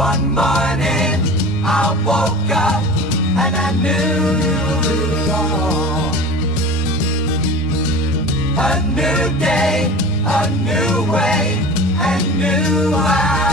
One morning I woke up and I knew it all. A new day, a new way, and new I